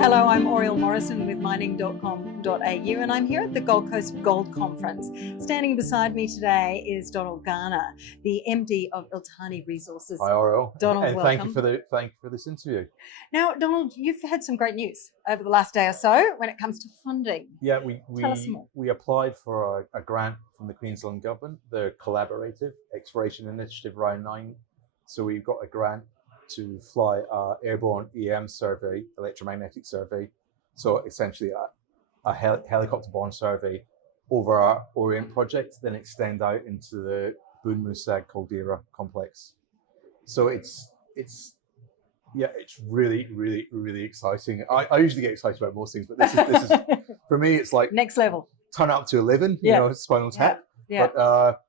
Hello, I'm Oriel Morrison with mining.com.au and I'm here at the Gold Coast Gold Conference. Standing beside me today is Donald Garner, the MD of Iltani Resources. Hi, Oriel. Donald, and welcome. Thank you for this interview. Now, Donald, you've had some great news over the last day or so when it comes to funding. Yeah, Tell us more. we applied for a grant from the Queensland government, the Collaborative Exploration Initiative Round 9. So we've got a grant to fly an airborne EM survey, electromagnetic survey. So essentially a helicopter-borne survey over our Orient Project, then extend out into the Boon Moosag Caldera complex. So it's really, really, really exciting. I usually get excited about most things, but this is for me, it's like next level. Turn up to 11, Spinal Tap. Yeah. But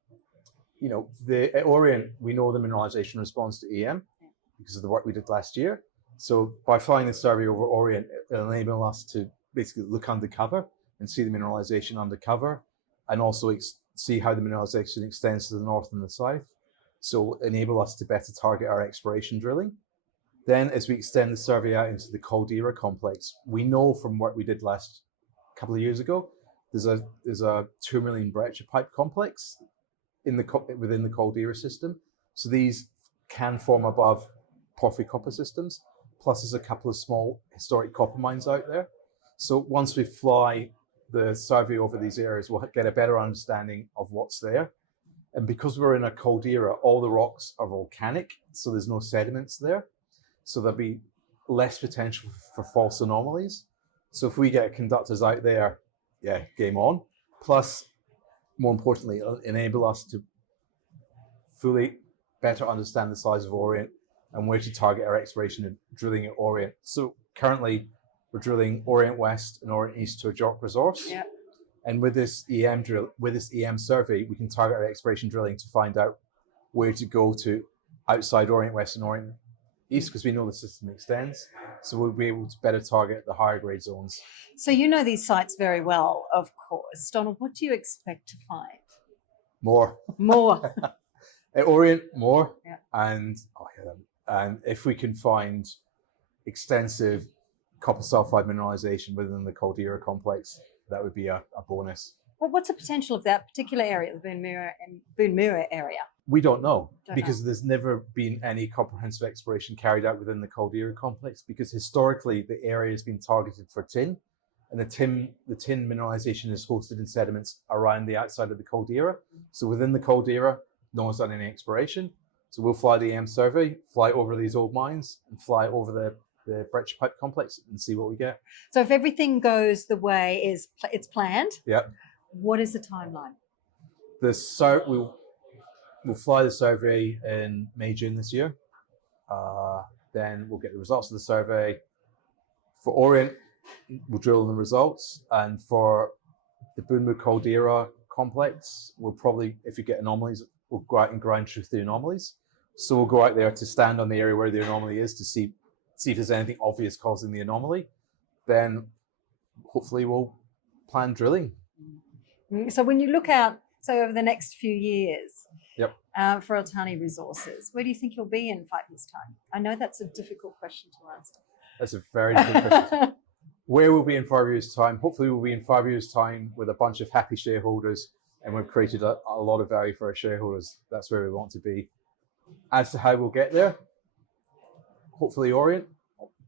at Orient, we know the mineralization responds to EM because of the work we did last year. So by flying the survey over Orient, it'll enable us to basically look undercover and see the mineralization undercover, and also see how the mineralization extends to the north and the south. So enable us to better target our exploration drilling. Then as we extend the survey out into the Caldera complex, we know from work we did last couple of years ago, there's a 2 million breccia pipe complex within the Caldera system. So these can form above porphyry copper systems. Plus there's a couple of small historic copper mines out there. So once we fly the survey over these areas, we'll get a better understanding of what's there. And because we're in a caldera, all the rocks are volcanic, so there's no sediments there. So there'll be less potential for false anomalies. So if we get conductors out there, game on. Plus, more importantly, it'll enable us to fully better understand the size of Orient and where to target our exploration and drilling at Orient. So currently, we're drilling Orient West and Orient East to a JORC resource. Yeah. And with this EM survey, we can target our exploration drilling to find out where to go to outside Orient West and Orient East, because we know the system extends. So we'll be able to better target the higher grade zones. So you know these sites very well, of course. Donald, what do you expect to find? More. At Orient, more. Yeah. And if we can find extensive copper sulfide mineralization within the Caldera complex, that would be a bonus. Well, what's the potential of that particular area, the Boon Moosag area? We don't know, because there's never been any comprehensive exploration carried out within the Caldera complex, because historically the area has been targeted for tin, and the tin mineralization is hosted in sediments around the outside of the Caldera. So within the Caldera, no one's done any exploration. So we'll fly the EM survey, fly over these old mines, and fly over the breccia pipe complex and see what we get. So if everything goes the way it's planned, what is the timeline? We'll fly the survey in May, June this year. Then we'll get the results of the survey. For Orient, we'll drill the results. And for the Boon Moosag Caldera complex, we'll probably, if we get anomalies, we'll go out and ground truth the anomalies. So we'll go out there to stand on the area where the anomaly is to see if there's anything obvious causing the anomaly. Then hopefully we'll plan drilling. So when you look out, over the next few years, for Iltani Resources, where do you think you'll be in 5 years' time? I know that's a difficult question to answer. That's a very difficult question. Where we'll be in 5 years' time? Hopefully we'll be in 5 years' time with a bunch of happy shareholders, and we've created a lot of value for our shareholders. That's where we want to be. As to how we'll get there, hopefully Orient,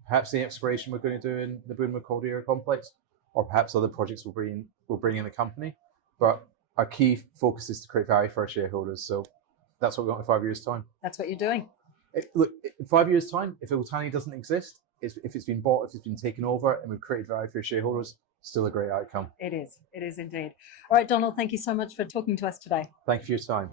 perhaps the exploration we're going to do in the Boon Moosag Caldera complex, or perhaps other projects we'll bring in the company. But our key focus is to create value for our shareholders. So that's what we want in 5 years' time. That's what you're doing. Look, in 5 years' time, if Iltani doesn't exist, if it's been bought, if it's been taken over, and we've created value for your shareholders, still a great outcome. It is indeed. All right, Donald, thank you so much for talking to us today. Thank you for your time.